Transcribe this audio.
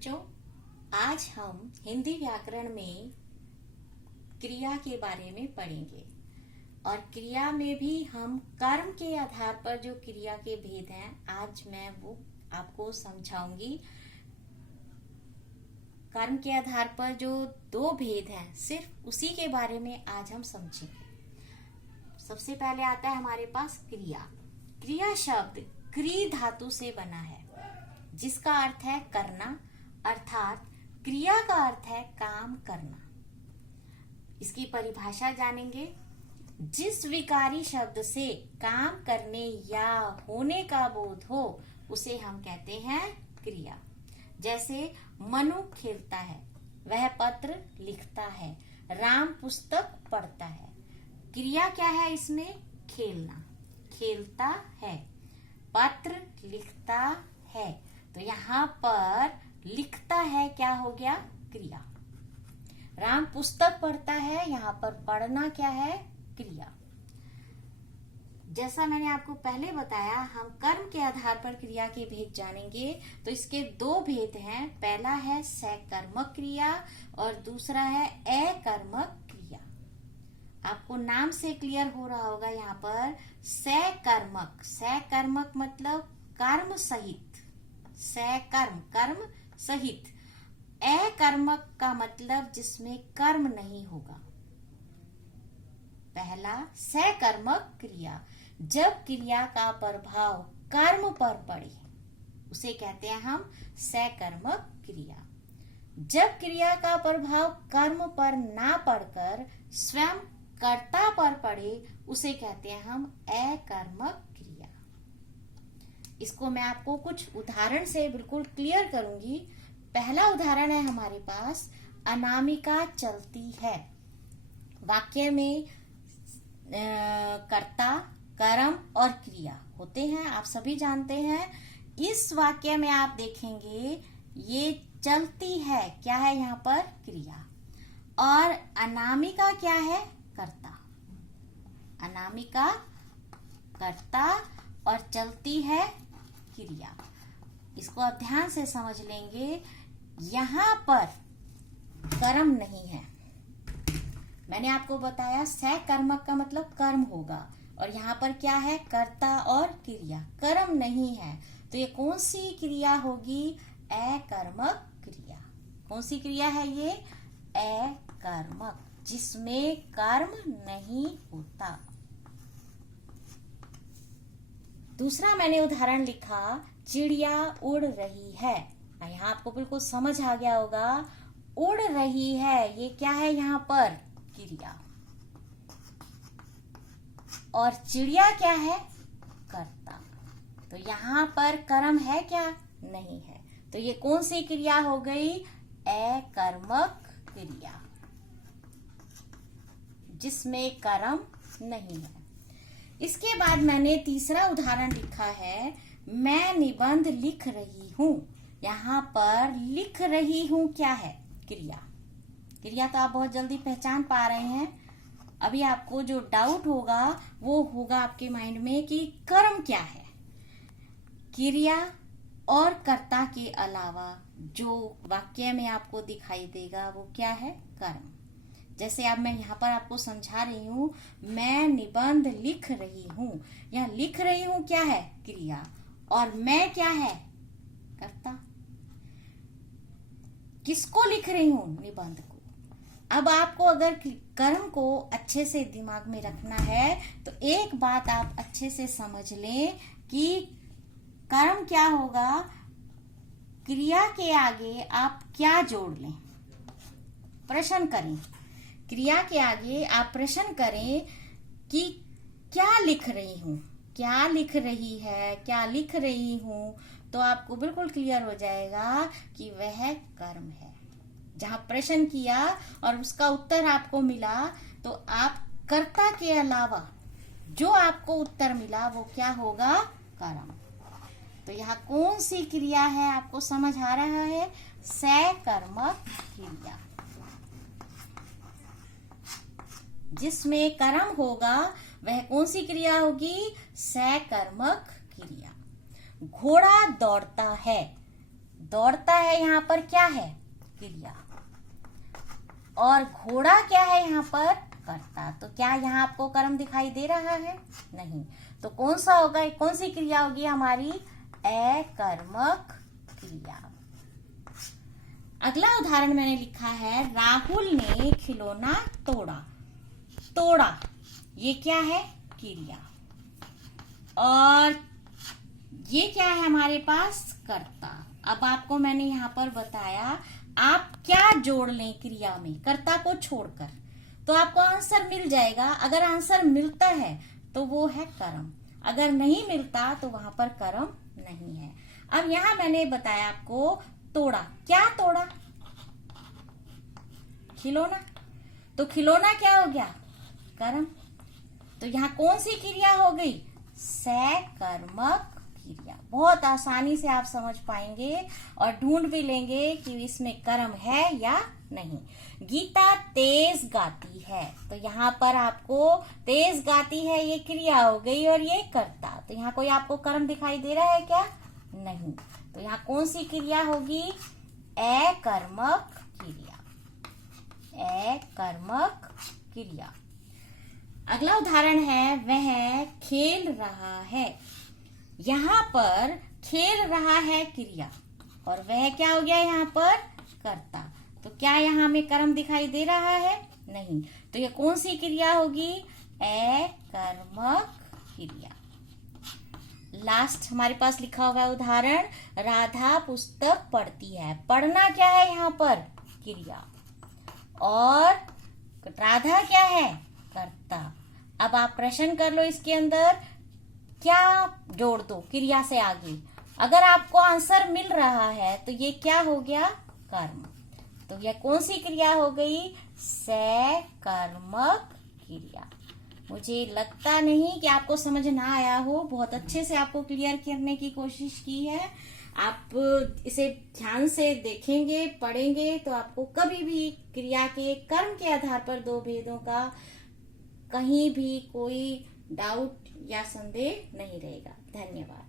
बच्चों, आज हम हिंदी व्याकरण में क्रिया के बारे में पढ़ेंगे और क्रिया में भी हम कर्म के आधार पर जो क्रिया के भेद हैं, आज मैं वो आपको समझाऊंगी। कर्म के आधार पर जो दो भेद हैं, सिर्फ उसी के बारे में आज हम समझेंगे। सबसे पहले आता है हमारे पास क्रिया। क्रिया शब्द क्री धातु से बना है, जिसका अर्थ है करना, अर्थात क्रिया का अर्थ है काम करना। इसकी परिभाषा जानेंगे। जिस विकारी शब्द से काम करने या होने का बोध हो, उसे हम कहते हैं क्रिया। जैसे मनु खेलता है, वह पत्र लिखता है, राम पुस्तक पढ़ता है। क्रिया क्या है इसमें? खेलना, खेलता है, पत्र लिखता है। तो यहाँ पर लिखता है क्या हो गया? क्रिया। राम पुस्तक पढ़ता है, यहाँ पर पढ़ना क्या है? क्रिया। जैसा मैंने आपको पहले बताया, हम कर्म के आधार पर क्रिया के भेद जानेंगे। तो इसके दो भेद हैं। पहला है सकर्मक क्रिया और दूसरा है अकर्मक क्रिया। आपको नाम से क्लियर हो रहा होगा यहाँ पर सकर्मक। सकर्मक मतलब कर्म सहित, सकर्म कर्म सहित। अकर्मक का मतलब जिसमें कर्म नहीं होगा। पहला सकर्मक क्रिया, जब क्रिया का प्रभाव कर्म पर पड़े उसे कहते हैं हम सकर्मक क्रिया। जब क्रिया का प्रभाव कर्म पर ना पड़कर स्वयं कर्ता पर पड़े उसे कहते हैं हम अकर्मक क्रिया। इसको मैं आपको कुछ उदाहरण से बिल्कुल क्लियर करूंगी। पहला उदाहरण है हमारे पास, अनामिका चलती है। वाक्य में कर्ता, कर्म और क्रिया होते हैं, आप सभी जानते हैं। इस वाक्य में आप देखेंगे ये चलती है, क्या है यहाँ पर? क्रिया। और अनामिका क्या है? कर्ता। अनामिका कर्ता और चलती है क्रिया। इसको आप ध्यान से समझ लेंगे। यहाँ पर कर्म नहीं है। मैंने आपको बताया सकर्मक का मतलब कर्म होगा, और यहाँ पर क्या है? कर्ता और क्रिया, कर्म नहीं है। तो ये कौन सी क्रिया होगी? अकर्मक क्रिया। कौन सी क्रिया है ये? अकर्मक, जिसमें कर्म नहीं होता। दूसरा मैंने उदाहरण लिखा, चिड़िया उड़ रही है। यहाँ आपको बिल्कुल समझ आ गया होगा, उड़ रही है ये क्या है यहाँ पर? क्रिया। और चिड़िया क्या है? कर्ता। तो यहाँ पर कर्म है क्या? नहीं है। तो ये कौन सी क्रिया हो गई? अकर्मक क्रिया, जिसमें कर्म नहीं है। इसके बाद मैंने तीसरा उदाहरण लिखा है, मैं निबंध लिख रही हूँ। यहाँ पर लिख रही हूँ क्या है? क्रिया। क्रिया तो आप बहुत जल्दी पहचान पा रहे हैं। अभी आपको जो डाउट होगा वो होगा आपके माइंड में कि कर्म क्या है। क्रिया और कर्ता के अलावा जो वाक्य में आपको दिखाई देगा वो क्या है? कर्म। जैसे अब मैं यहाँ पर आपको समझा रही हूँ, मैं निबंध लिख रही हूँ। यहाँ लिख रही हूँ क्या है? क्रिया। और मैं क्या है? कर्ता। किसको लिख रही हूँ? निबंध को। अब आपको अगर कर्म को अच्छे से दिमाग में रखना है तो एक बात आप अच्छे से समझ लें कि कर्म क्या होगा, क्रिया के आगे आप क्या जोड़ लें? प्रश्न करें। क्रिया के आगे आप प्रश्न करें कि क्या लिख रही हूँ, क्या लिख रही है, क्या लिख रही हूँ, तो आपको बिल्कुल क्लियर हो जाएगा कि वह कर्म है। जहां प्रश्न किया और उसका उत्तर आपको मिला, तो आप कर्ता के अलावा जो आपको उत्तर मिला वो क्या होगा? कर्म। तो यहाँ कौन सी क्रिया है आपको समझ आ रहा है? सकर्मक क्रिया। जिसमें कर्म होगा वह कौन सी क्रिया होगी? सकर्मक क्रिया। घोड़ा दौड़ता है, दौड़ता है यहाँ पर क्या है? क्रिया। और घोड़ा क्या है यहाँ पर? कर्ता। तो क्या यहाँ आपको कर्म दिखाई दे रहा है? नहीं। तो कौन सा होगा, कौन सी क्रिया होगी हमारी? अकर्मक क्रिया। अगला उदाहरण मैंने लिखा है, राहुल ने खिलौना तोड़ा। तोड़ा ये क्या है? क्रिया। और ये क्या है हमारे पास? कर्ता। अब आपको मैंने यहाँ पर बताया आप क्या जोड़ लें क्रिया में कर्ता को छोड़कर, तो आपको आंसर मिल जाएगा। अगर आंसर मिलता है तो वो है कर्म, अगर नहीं मिलता तो वहां पर कर्म नहीं है। अब यहाँ मैंने बताया आपको तोड़ा, क्या तोड़ा? खिलौना। तो खिलौना क्या हो गया? कर्म। तो यहाँ कौन सी क्रिया हो गई? सकर्मक क्रिया। बहुत आसानी से आप समझ पाएंगे और ढूंढ भी लेंगे कि इसमें कर्म है या नहीं। गीता तेज गाती है, तो यहाँ पर आपको तेज गाती है ये क्रिया हो गई और ये कर्ता। तो यहाँ कोई आपको कर्म दिखाई दे रहा है क्या? नहीं। तो यहाँ कौन सी क्रिया होगी? अकर्मक क्रिया। अकर्मक क्रिया। अगला उदाहरण है, वह खेल रहा है। यहाँ पर खेल रहा है क्रिया और वह क्या हो गया यहाँ पर? कर्ता। तो क्या यहाँ हमें कर्म दिखाई दे रहा है? नहीं। तो ये कौन सी क्रिया होगी? अकर्मक क्रिया। लास्ट हमारे पास लिखा हुआ है उदाहरण, राधा पुस्तक पढ़ती है। पढ़ना क्या है यहाँ पर? क्रिया। और राधा क्या है? कर्ता। अब आप प्रश्न कर लो इसके अंदर क्या जोड़ दो क्रिया से आगे। अगर आपको आंसर मिल रहा है तो ये क्या हो गया? कर्म। तो यह कौन सी क्रिया हो गई? सकर्मक क्रिया। मुझे लगता नहीं कि आपको समझ ना आया हो, बहुत अच्छे से आपको क्लियर करने की कोशिश की है। आप इसे ध्यान से देखेंगे, पढ़ेंगे तो आपको कभी भी क्रिया के कर्म के आधार पर दो भेदों का कहीं भी कोई डाउट या संदेह नहीं रहेगा। धन्यवाद।